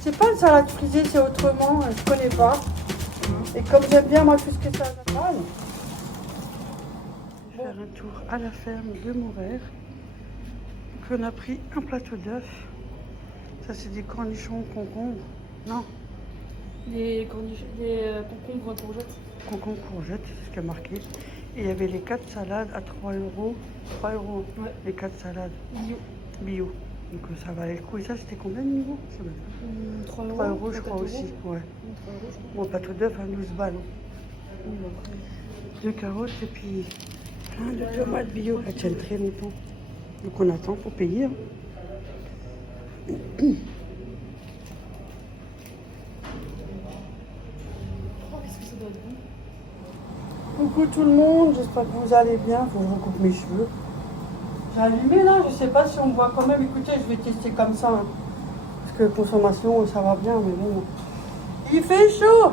C'est pas une salade frisée, c'est autrement, je connais pas. Et comme j'aime bien moi tout ce que ça va. Je vais faire un tour à la ferme de Mourère. Donc on a pris un plateau d'œufs. Ça c'est des cornichons concombres. Non, Des concombres courgettes. concombres courgettes, c'est ce qui a marqué. Et il y avait les 4 salades à 3 euros. 3 euros, Ouais. les 4 salades Bio. bio. Donc ça valait le coup. Et ça c'était combien de niveau? 3 euros. 3 euros je crois aussi. Ouais. 3 euros, je crois. Bon, plateau d'œufs à 12 balles. Oui, bah après. 2 carottes et puis plein de tomates bio. Elles tiennent très longtemps. Donc on attend pour payer. Hein. Oh, qu'est-ce que ça doit être bon. Coucou tout le monde, j'espère que vous allez bien. Faut que je recoupe mes cheveux. J'ai allumé là, je sais pas si on me voit quand même. Écoutez, je vais tester comme ça. Hein. Parce que consommation, ça va bien, mais bon. Il fait chaud.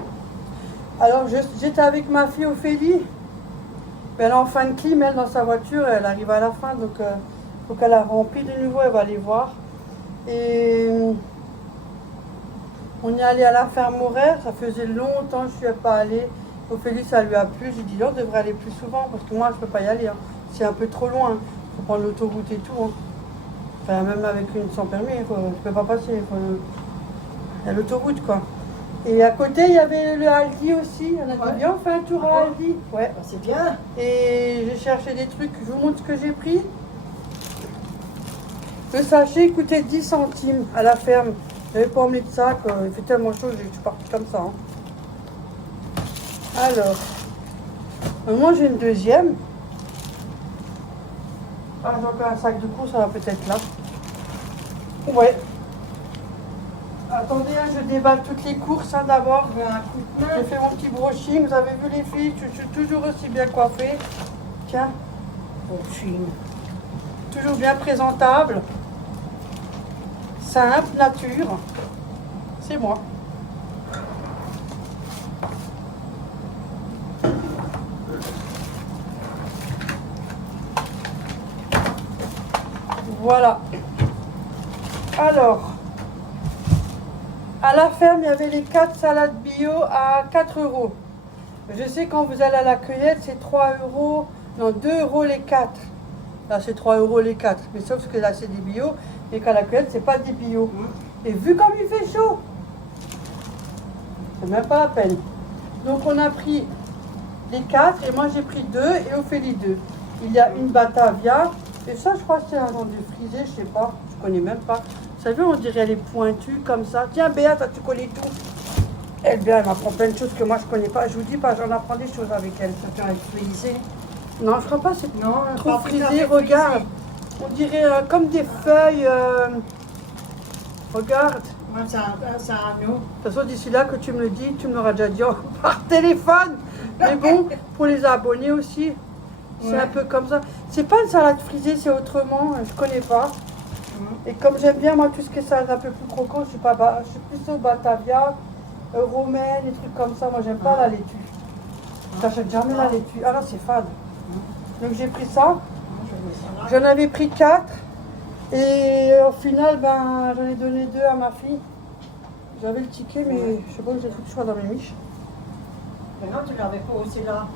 Alors j'étais avec ma fille Ophélie. Elle est en fin de clim, elle dans sa voiture, elle arrive à la fin, donc faut qu'elle la remplit de nouveau, elle va aller voir. Et on est allé à la ferme horaire, ça faisait longtemps que je ne suis pas allée. Ophélie, ça lui a plu, j'ai dit, on devrait aller plus souvent, parce que moi, je ne peux pas y aller. Hein. C'est un peu trop loin, il faut prendre l'autoroute et tout. Hein. Enfin, même avec une sans permis, je ne peux pas passer. Il y a l'autoroute, quoi. Et à côté, il y avait le Aldi aussi. On a dit, viens, on fait un tour à Aldi. Ouais. Bah, c'est bien. Et j'ai cherché des trucs, je vous montre ce que j'ai pris. Le sachet coûtait 10 centimes à la ferme. J'avais pas emmené de sac, il fait tellement chaud, je suis partie comme ça. Hein. Alors, moi j'ai une deuxième. Ah, donc un sac de course, ça va peut-être là. Ouais. Attendez, hein, je déballe toutes les courses hein, d'abord. J'ai fait mon petit brushing, vous avez vu les filles, je suis toujours aussi bien coiffée. Tiens, brushing. Toujours bien présentable. Simple, nature. C'est moi. Voilà. Alors, à la ferme, il y avait les 4 salades bio à 4 euros. Je sais quand vous allez à la cueillette, c'est 3 euros, non 2 euros les 4. Là, c'est 3 euros les 4. Mais sauf que là, c'est des bio. Et qu'à la cueillette, c'est pas des bio. Et vu comme il fait chaud, c'est même pas la peine. Donc, on a pris les 4 et moi, j'ai pris 2 et Ophélie 2. Il y a une Batavia. Et ça, je crois que c'est un genre de frisé, je sais pas. Je connais même pas. Vous savez, on dirait elle est pointue comme ça. Tiens, Béa, toi, tu connais tout. Elle, bien, elle m'apprend plein de choses que moi, je connais pas. Je vous dis pas, j'en apprends des choses avec elle. Ça peut être frisé. Non, je crois pas, c'est Non, trop pas frisé, regarde. On dirait comme des feuilles. Regarde. Moi, c'est un anneau. De toute façon, d'ici là que tu me le dis, tu me l'auras déjà dit par téléphone. Mais bon, pour les abonnés aussi, c'est Ouais. un peu comme ça. C'est pas une salade frisée, c'est autrement, je connais pas. Et comme j'aime bien, moi, tout ce qui est salade un peu plus croquant, je suis plutôt Batavia, romaine, des trucs comme ça. Moi, j'aime pas la laitue. J'achète jamais la laitue. Ah là, c'est fade. Donc, j'ai pris ça. J'en avais pris 4. Et au final, ben, j'en ai donné 2 à ma fille. J'avais le ticket, mais je sais pas où j'ai foutu, je crois, dans mes miches. Mais non, tu l'avais pas aussi là.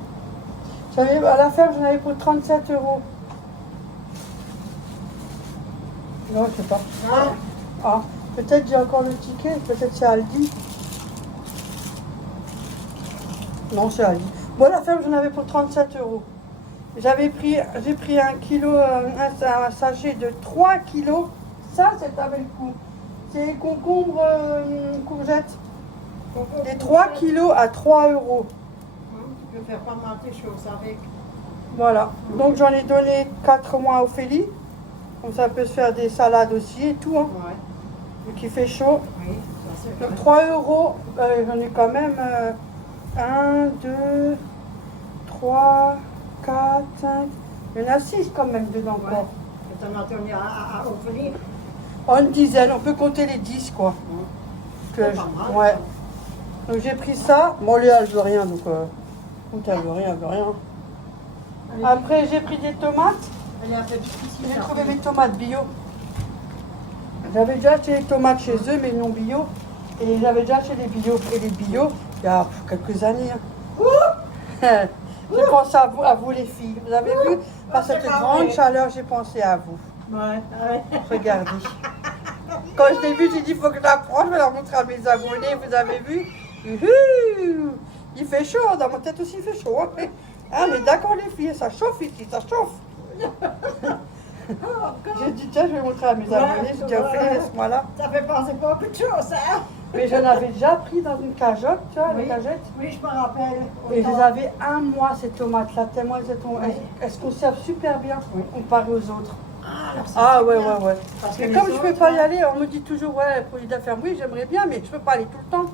À la ferme, j'en avais pour 37 euros. Non, je sais pas. Ah, Ah, peut-être j'ai encore le ticket, peut-être c'est Aldi. Non, c'est Aldi. Bon, à la ferme, j'en avais pour 37 euros. J'ai pris 1 kilo, un sachet de 3 kilos. Ça, c'est avec le coup. C'est concombre courgettes. Des 3 kilos à 3 euros. tu peux faire pas mal de choses avec. Voilà. Donc j'en ai donné 4 mois à Ophélie. Comme ça peut se faire des salades aussi et tout. Hein. Ouais. Vu qu'il fait chaud. Oui, ça c'est Donc vrai. 3 euros, j'en ai quand même 1, 2, 3, 4, 5. Il y en a 6 quand même dedans. Ouais. Quoi. Tu en as donné à Ophélie. Oh, une dizaine, on peut compter les 10 quoi. Que C'est pas mal, ouais. Donc j'ai pris ça. Bon, Léa, elle veut rien. Donc, elle veut rien, elle veut rien. Allez, Après, j'ai pris des tomates. elle est un peu difficile. J'ai trouvé mes tomates bio. J'avais déjà acheté les tomates chez eux, mais non bio. Et j'avais déjà acheté des bio. Et les bio, il y a quelques années. Hein. J'ai pensé à vous les filles. Vous avez vu? Par cette grande chaleur, j'ai pensé à vous. Ouais, ouais. Regardez. Quand je l'ai vu, j'ai dit, il faut que je la prenne, je vais la montrer à mes abonnés. Vous avez vu? Uhou. Il fait chaud, dans ma tête aussi il fait chaud. Hein. Ah, mais d'accord les filles, ça chauffe ici, ça chauffe. J'ai dit, tiens, je vais montrer à mes abonnés. J'ai dit, laisse-moi là. Ça fait penser beaucoup de choses, hein? Mais j'en avais déjà pris dans une cageote, tu vois, Oui. une cagette. Oui, je me rappelle. Et je les avais un mois, ces tomates-là, tellement elles se conservent super bien comparées aux autres. Ah ouais, ouais, ouais. Parce que Mais les comme je ne peux autres, pas y hein. aller, on me dit toujours, ouais, produit d'affaires, oui, j'aimerais bien, mais je ne peux pas aller tout le temps.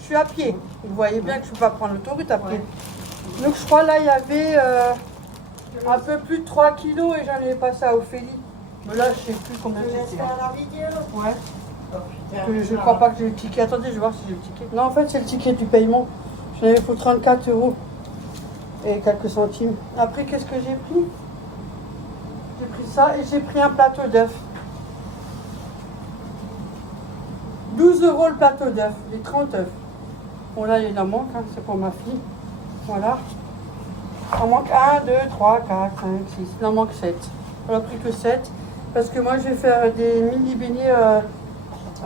Je suis à pied. Vous voyez bien que je ne peux pas prendre l'autoroute à pied. Donc je crois là, il y avait un peu plus de 3 kilos et j'en ai passé à Ophélie. Mais là, je ne sais plus combien Tu laisses c'était. faire la vidéo? Ouais. Oh, putain. Je ne crois pas que j'ai le ticket. Attendez, je vais voir si j'ai le ticket. Non, en fait, c'est le ticket du paiement. J'en avais pour 34 € et quelques centimes. Après, qu'est-ce que j'ai pris? J'ai pris ça et j'ai pris un plateau d'œufs. 12 € le plateau d'œufs, les 30 œufs. Bon, là, il en manque, hein, c'est pour ma fille. Voilà. Il en manque 1, 2, 3, 4, 5, 6. Il en manque 7. On a pris que 7. Parce que moi, je vais faire des mini beignets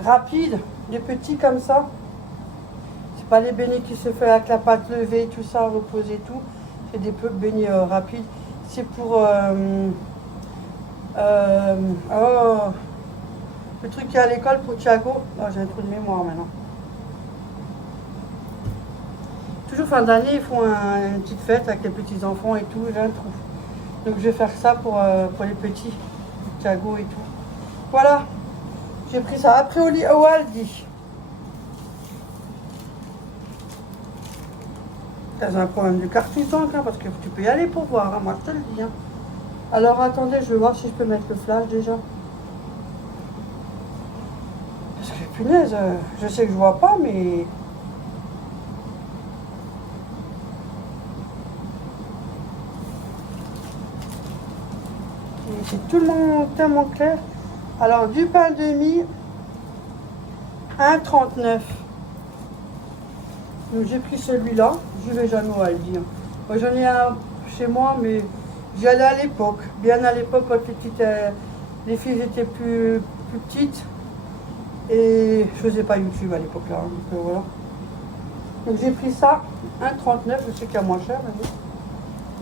rapides, des petits comme ça. C'est pas les beignets qui se font avec la pâte levée, tout ça, reposé et tout. C'est des peu beignets rapides. C'est pour... le truc qui est à l'école pour Thiago. Oh, j'ai un trou de mémoire maintenant. Toujours fin d'année, ils font une petite fête avec les petits enfants et tout. J'ai un trou. Donc je vais faire ça pour les petits. Thiago et tout. Voilà. J'ai pris ça. Après au Aldi. T'as un problème de carte donc, hein, parce que tu peux y aller pour voir. Hein, moi, je te le dis. Hein. Alors attendez, je vais voir si je peux mettre le flash déjà. Parce que punaise, je sais que je vois pas, mais... C'est tout le monde tellement clair. Alors, du pain demi, 1,39. Donc j'ai pris celui-là. Je vais jamais au Aldi. Hein. Moi j'en ai un chez moi, mais j'y allais à l'époque. Bien à l'époque quand les filles étaient plus petites. Et je faisais pas YouTube à l'époque là. Donc voilà. Donc j'ai pris ça, 1,39. Je sais qu'il y a moins cher, mais bon.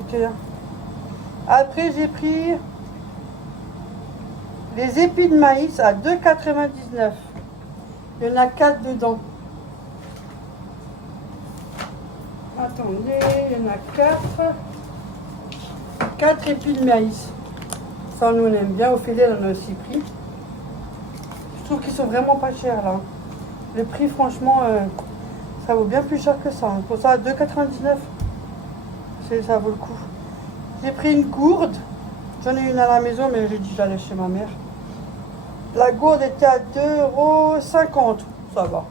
Ok. Après j'ai pris les épis de maïs à 2,99. Il y en a 4 dedans. Attendez, il y en a 4. 4 épis de maïs. Ça, nous, on aime bien. Au filet, on en a aussi pris. Je trouve qu'ils sont vraiment pas chers, là. Le prix, franchement, ça vaut bien plus cher que ça. Pour ça, à 2,99. Ça vaut le coup. J'ai pris une gourde. J'en ai une à la maison, mais j'ai dit que j'allais chez ma mère. La gourde était à 2,50 €. Ça va.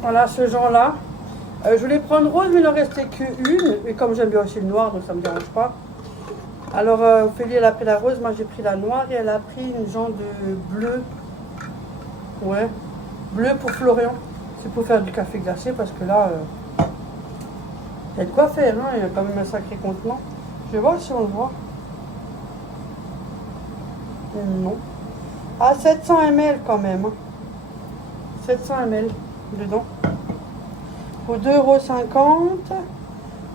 Voilà, ce genre-là. Je voulais prendre rose, mais il n'en restait qu'une. Et comme j'aime bien aussi le noir, donc ça ne me dérange pas. Alors, Ophélie, elle a pris la rose. Moi, j'ai pris la noire. Et elle a pris une genre de bleu. Ouais. Bleu pour Florian. C'est pour faire du café glacé, parce que là, il y a de quoi faire. Hein, il y a quand même un sacré contenant. Je vais voir si on le voit. Non. Ah, 700 ml quand même. Hein. 700 ml dedans. Pour 2,50 €.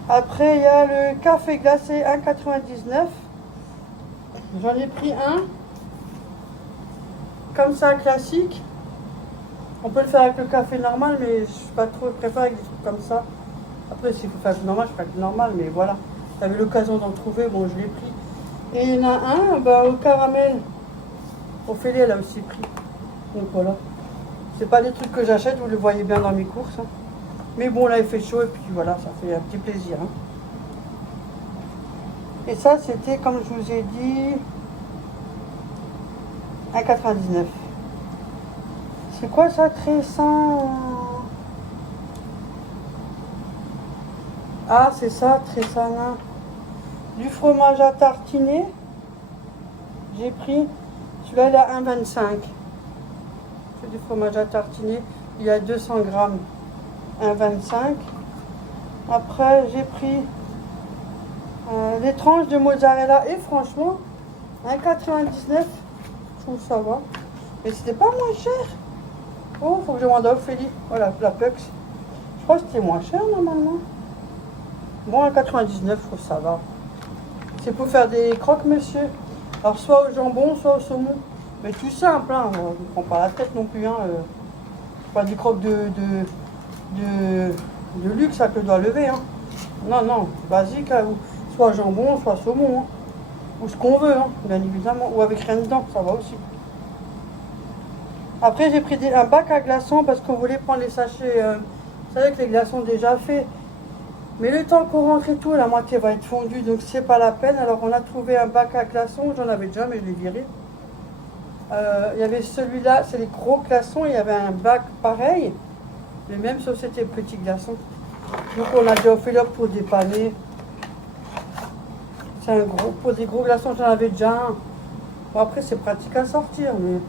Après, il y a le café glacé 1,99 €. J'en ai pris un. Comme ça, classique. On peut le faire avec le café normal, mais je suis pas trop, je préfère avec des trucs comme ça. Après, s'il faut faire du normal, je fais du normal, mais voilà. J'avais l'occasion d'en trouver, bon, je l'ai pris. Et il y en a un au caramel. Ophélie, elle a aussi pris. Donc voilà. C'est pas des trucs que j'achète, vous le voyez bien dans mes courses. Hein. Mais bon, là, il fait chaud et puis voilà, ça fait un petit plaisir. Hein. Et ça, c'était, comme je vous ai dit, 1,99 €. C'est quoi ça, Tressan? Ah, c'est ça, Tressan. Du fromage à tartiner. J'ai pris, celui-là, il a 1,25 €. C'est du fromage à tartiner. Il y a 200 grammes, 1,25. Après, j'ai pris les tranches de mozzarella. Et franchement, 1,99. Je trouve ça va. Mais c'était pas moins cher. Oh, faut que je demande à Ophélie. Voilà, la Pux. Je crois que c'était moins cher normalement. Bon, 1,99, je trouve ça va. C'est pour faire des croque-monsieur. Alors, soit au jambon, soit au saumon. Mais tout simple, hein. On ne prend pas la tête non plus. Hein. Pas des croques de luxe avec le doigt levé. Hein. Non, non, basique. Hein. Soit jambon, soit saumon. Hein. Ou ce qu'on veut, hein, bien évidemment. Ou avec rien dedans, ça va aussi. Après, j'ai pris un bac à glaçons parce qu'on voulait prendre les sachets. Vous savez que les glaçons déjà faits. Mais le temps qu'on rentre et tout, la moitié va être fondue, donc c'est pas la peine. Alors on a trouvé un bac à glaçons, j'en avais déjà, mais je l'ai viré. Il y avait celui-là, c'est les gros glaçons, il y avait un bac pareil, mais même sauf c'était petits glaçons. Donc on a déjà fait l'heure pour dépanner. C'est un gros, pour des gros glaçons, j'en avais déjà un. Bon, après c'est pratique à sortir, mais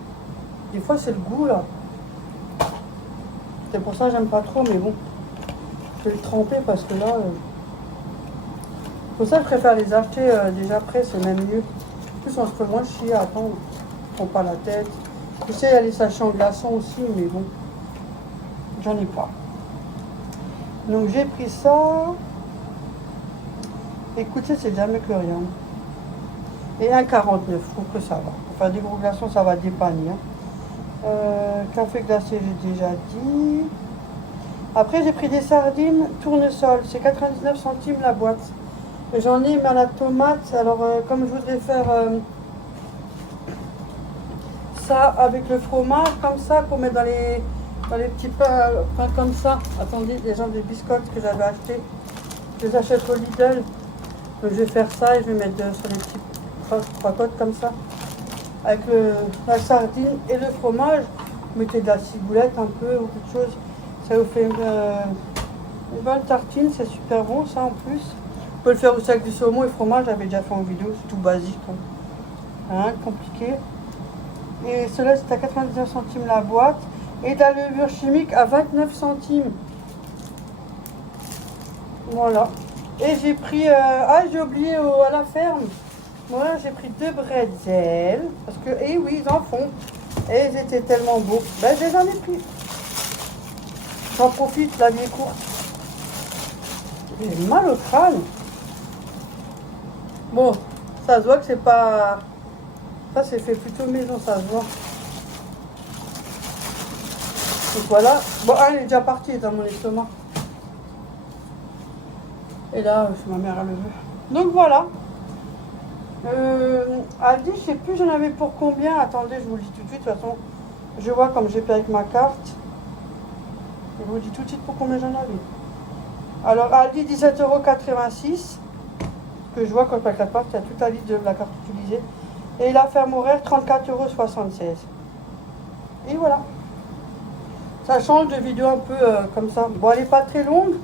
des fois c'est le goût là. C'est pour ça que j'aime pas trop, mais bon. Je vais le tremper parce que là, pour ça je préfère les acheter déjà prêts, c'est même mieux. En plus on se fait moins chier à attendre, on prend pas la tête. Tu sais, il y a les sachets en glaçons aussi, mais bon, j'en ai pas. Donc j'ai pris ça. Écoutez, c'est déjà mieux que rien. Et 1,49, je trouve que ça va. Pour faire des gros glaçons, ça va dépanner. Hein. Café glacé, j'ai déjà dit. Après, j'ai pris des sardines tournesol. C'est 99 centimes la boîte. Et j'en ai mis à la tomate. Alors, comme je voudrais faire ça avec le fromage, comme ça, pour mettre dans les petits pains comme ça. Attendez, les gens des biscottes que j'avais achetés. Je les achète au Lidl. Donc, je vais faire ça et je vais mettre sur les petits crocottes comme ça. Avec la sardine et le fromage. Vous mettez de la ciboulette un peu ou quelque chose. Ça vous fait une bonne tartine, c'est super bon ça en plus. Vous pouvez le faire aussi avec du saumon et fromage, j'avais déjà fait en vidéo, c'est tout basique. Hein. Rien de compliqué. Et cela c'est à 99 centimes la boîte. Et de la levure chimique à 29 centimes. Voilà. Et j'ai pris, j'ai oublié à la ferme. Moi j'ai pris 2 bretzels. Parce que, eh oui, ils en font. Et ils étaient tellement beaux. Ben j'en ai pris. J'en profite, la vie est courte. J'ai mal au crâne. Bon, ça se voit que c'est pas... Ça, c'est fait plutôt maison, ça se voit. Donc voilà. Bon, elle est déjà partie dans mon estomac. Et là, c'est ma mère, elle le veut. Donc voilà. Aldi, je sais plus, j'en avais pour combien. Attendez, je vous le dis tout de suite. De toute façon, je vois comme j'ai payé avec ma carte. Je vous dis tout de suite pour combien j'en avais. Alors, Aldi, 17,86 €. Que je vois quand je paye la carte, il y a toute la liste de la carte utilisée. Et la ferme horaire, 34,76 €. Et voilà. Ça change de vidéo un peu comme ça. Bon, elle n'est pas très longue,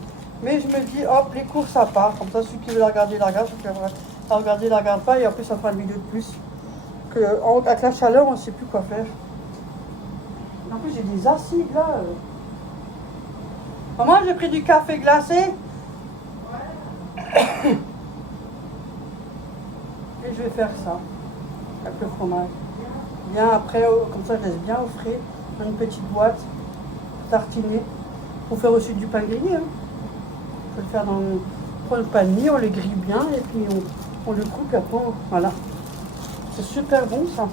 mais je me dis, hop, les courses, ça part. Comme ça, celui qui veut la regarder, la regarde. Celui qui veut la regarder, la regarde pas. Et en plus, ça fera une vidéo de plus. Avec la chaleur, on ne sait plus quoi faire. En plus, j'ai des acides là. Moi, j'ai pris du café glacé. Ouais. Et je vais faire ça. Avec le fromage. Bien après, comme ça, je laisse bien au frais. Dans une petite boîte. Tartiner. Pour faire aussi du pain grillé. Hein. On peut le faire dans... On prend le pain de mie, on le grille bien. Et puis, on le coupe. Et après, voilà. C'est super bon, ça.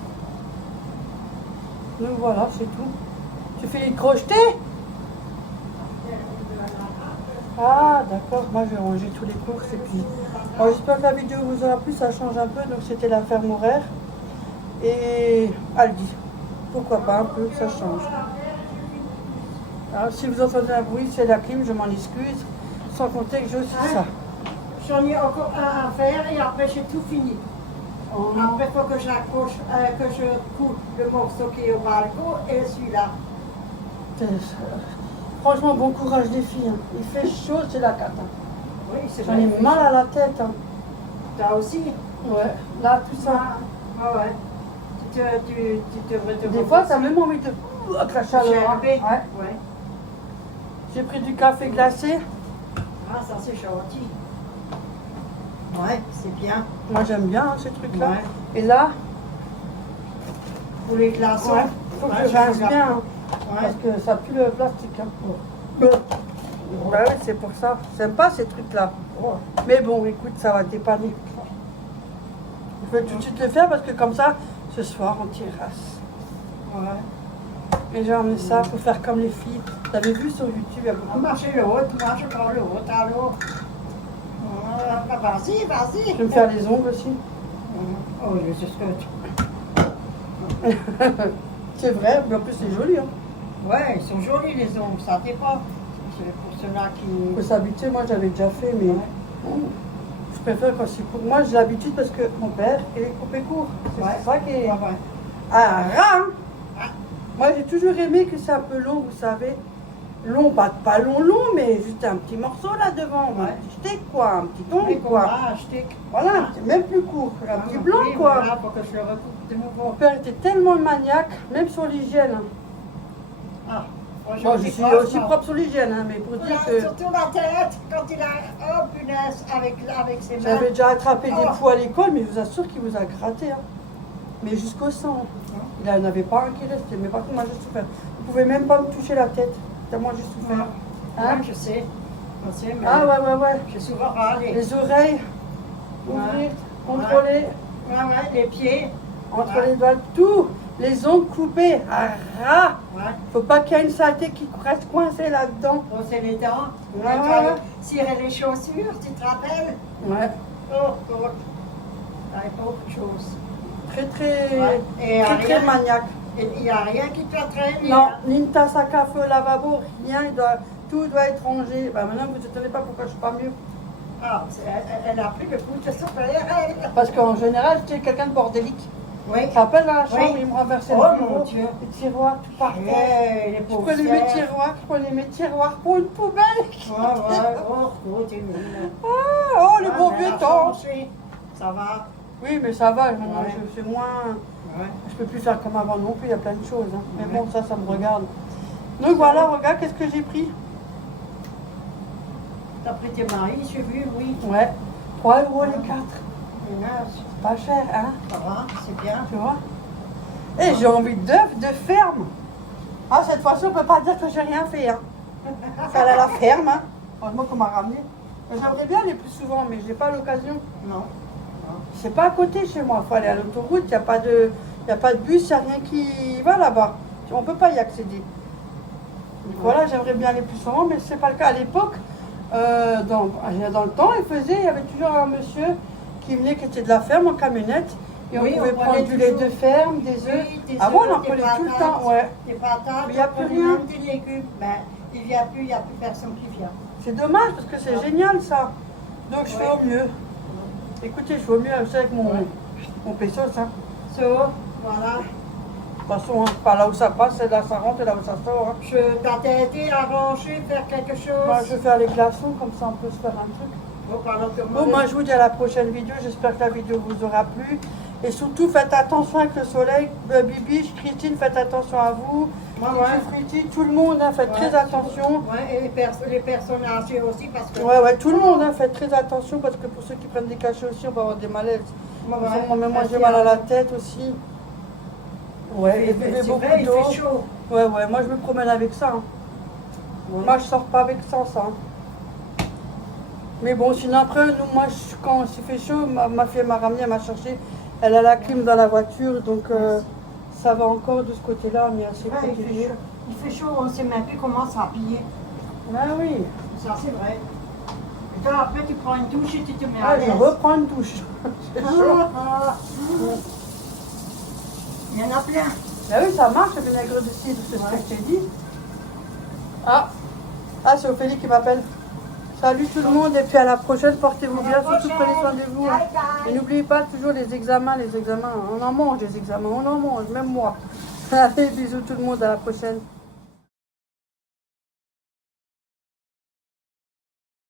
Donc voilà, c'est tout. Tu fais les crochetés? Ah d'accord, moi je vais ranger tous les courses et puis j'espère que la vidéo vous aura plu, ça change un peu. Donc c'était la ferme horaire et Aldi, pourquoi pas un peu, ça change. Alors si vous entendez un bruit, c'est la clim, je m'en excuse, sans compter que j'ai aussi ça. J'en ai encore un à faire et après j'ai tout fini. Oh. Après il faut que j'accroche, que je coupe le morceau qui est au balcon et celui-là. Franchement, bon courage les filles. Hein. Il fait chaud, c'est la cata. Oui, c'est J'en ai mal à la tête. Hein. Toi aussi? Ouais, là, tout ça. Ah ouais. devrais te Des fois, ça a même envie de... Avec la chaleur. hein. gerber. Ouais. Ouais. J'ai pris du café glacé. Ah, ça c'est gentil. Ouais, c'est bien. Moi, j'aime bien hein, ces trucs-là. Ouais. Et là, Pour les glaçons. ouais, faut que Ouais, je rince regarde. bien. hein, Ouais. Parce que ça pue le plastique. Hein. Bah oui, c'est pour ça. J'aime pas ces trucs-là. Mais bon, écoute, ça va dépanner. Je vais tout de suite le faire parce que comme ça, ce soir, on terrasse. Ouais. Et j'ai emmené ça pour faire comme les filles. T'avais vu sur YouTube, il y a On beaucoup. va chez l'autre, moi je prends l'autre, alors. Vas-y, vas-y. Je vais me faire les ongles aussi. Oh, je sais ce que tu... C'est vrai, mais en plus c'est joli. Hein. Ouais, ils sont jolis les ongles, ça dépend. C'est pour ceux-là Il faut qui... s'habituer, moi j'avais déjà fait, mais je préfère quand c'est court. Moi j'ai l'habitude parce que mon père, il est coupé court. C'est Ouais. ça qui est. Ouais, ouais. Ah, rat, hein. Ah. Moi j'ai toujours aimé que c'est un peu long, vous savez. Long, pas long, mais juste un petit morceau là devant. Ouais. Un petit steak quoi, un petit Mais ongle qu'on quoi. va acheter... Voilà, même plus court, un petit blanc Oui, quoi. voilà, pour que je le recoupe de Mon nouveau. père était tellement maniaque, même sur l'hygiène. hein. Ah, Moi je suis aussi propre sur l'hygiène, hein, mais pour dire que Surtout la tête, quand il a... Oh, punaise, avec ses mains. j'avais déjà attrapé des Oh. poux à l'école, mais je vous assure qu'il vous a gratté. Hein. Mais jusqu'au sang. Il n'en avait pas un qui restait, mais par contre moi j'ai souffert. Vous pouvez même pas me toucher la tête, tellement j'ai souffert. Hein? Ouais, je sais, mais Ah ouais. j'ai souvent râlé. Les oreilles, ouvrir, contrôler, Ouais, les pieds. entre Ouais. les doigts, tout. Les ongles coupés, ah, ras. Ouais, Faut pas qu'il y ait une saleté qui reste coincée là-dedans. brosser les dents. Ouais. Cirer les chaussures, tu te rappelles? Ouais, Oh, beaucoup de choses. très Ouais. Et très rien. maniaque. Il n'y a rien qui te traîne. Non, ni une tasse à café au lavabo, rien, tout doit être rangé. Bah, maintenant, vous ne étonnez pas pourquoi je suis pas mieux. Ah, elle a pris le coup de son père, elle. Parce qu'en général, j'étais quelqu'un de bordélique. Oui. Tu te rappelles dans la chambre, Oui. ils me renversaient Oh, le mon bureau, Dieu. les tiroirs, tout par terre. Ouais, les Je prenais mes tiroirs, pour une poubelle. Ouais, oh, t'es mignonne. Oh, les beaux vieux temps. Ça va. Oui, mais ça va, maintenant, Ouais. je fais moins... Ouais. Je peux plus faire comme avant non plus, il y a plein de choses. Hein. Mais Ouais. bon, ça me regarde. Donc voilà, regarde, qu'est-ce que j'ai pris. T'as pris tes maris, j'ai vu, oui. Ouais, 3 € les 4. Ménage. Pas cher, hein, Ça va, c'est bien. tu vois. Et j'ai envie d'œufs de ferme. Ah, cette fois-ci, on peut pas dire que j'ai rien fait. Hein. Ça allait à la ferme. Hein. Heureusement qu'on m'a ramené. J'aimerais bien aller plus souvent, mais j'ai pas l'occasion. Non. C'est pas à côté chez moi. Il faut aller à l'autoroute. Il n'y a pas de bus, il n'y a rien qui va là-bas. On peut pas y accéder. Donc voilà, j'aimerais bien aller plus souvent, mais c'est pas le cas. À l'époque, dans le temps, il y avait toujours un monsieur qui venait, qui était de la ferme en camionnette. Et Oui, on on pouvait prenait prendre du lait toujours. de ferme, des œufs. Oui, des Avant, œufs, on en des prenait tout le patates, temps, ouais. Des patates, Mais il y a on plus prenait rien. même des légumes. Ben, il n'y a plus personne qui vient. C'est dommage parce que c'est Ouais. génial ça. Donc je fais Ouais. au mieux. Écoutez, je fais au mieux avec mon pesos. Hein. So, voilà. De toute façon, hein, pas là où ça passe, c'est là où ça rentre et là où ça sort. Hein. T'as aidé à ranger, faire quelque chose. Moi, je vais faire les glaçons, comme ça on peut se faire un truc. Bon, pendant que Bon, moi je vous dis à la prochaine vidéo, j'espère que la vidéo vous aura plu. Et surtout, faites attention avec le soleil. Bibi, Christine, faites attention à vous. Ouais, Friti, tout le monde, hein, faites très attention. Ouais, et les personnes âgées aussi, parce que... Ouais, tout le monde, hein, faites très attention parce que pour ceux qui prennent des cachets aussi, on va avoir des malaises. Moi, j'ai mal à la tête aussi. Ouais, et buvez C'est beaucoup vrai, il d'eau. fait chaud. Ouais, moi je me promène avec ça. Hein. Ouais. Moi je sors pas avec ça. Mais bon, sinon après, moi quand il fait chaud, ma fille m'a ramené, elle m'a cherché. Elle a la clim dans la voiture, donc ça va encore de ce côté-là, mais assez Ouais, protégé. il fait chaud, on ne sait même plus comment s'habiller. Ah oui, Ça, c'est vrai. Et toi, après, tu prends une douche et tu te mets à ah, l'aise. je reprends une douche. C'est chaud. Il y en a plein. Ah oui, ça marche le vinaigre de cidre, c'est ce que je t'ai dit. Ah, c'est Ophélie qui m'appelle. Salut tout le monde et puis à la prochaine, portez-vous bien, surtout prenez soin de vous. Hein. Et n'oubliez pas toujours les examens, on en mange des examens, on en mange, même moi. Allez, bisous tout le monde, à la prochaine.